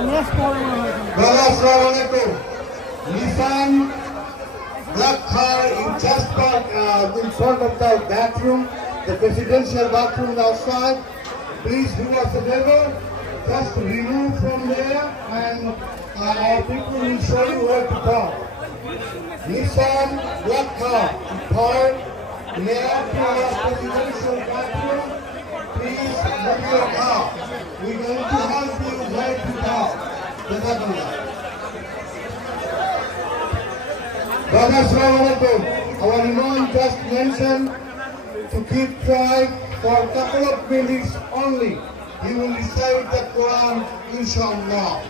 Assalamualaikum. Nissan black car in just park in front of the bathroom, the presidential bathroom outside. Please do us a favor, just remove from there, and our people will show you where to park. Nissan black car park near to our presidential bathroom. Please move your car. We're going to help you where to park. Our Imam just mentioned to keep quiet for a couple of minutes only. He will recite the Quran, inshallah.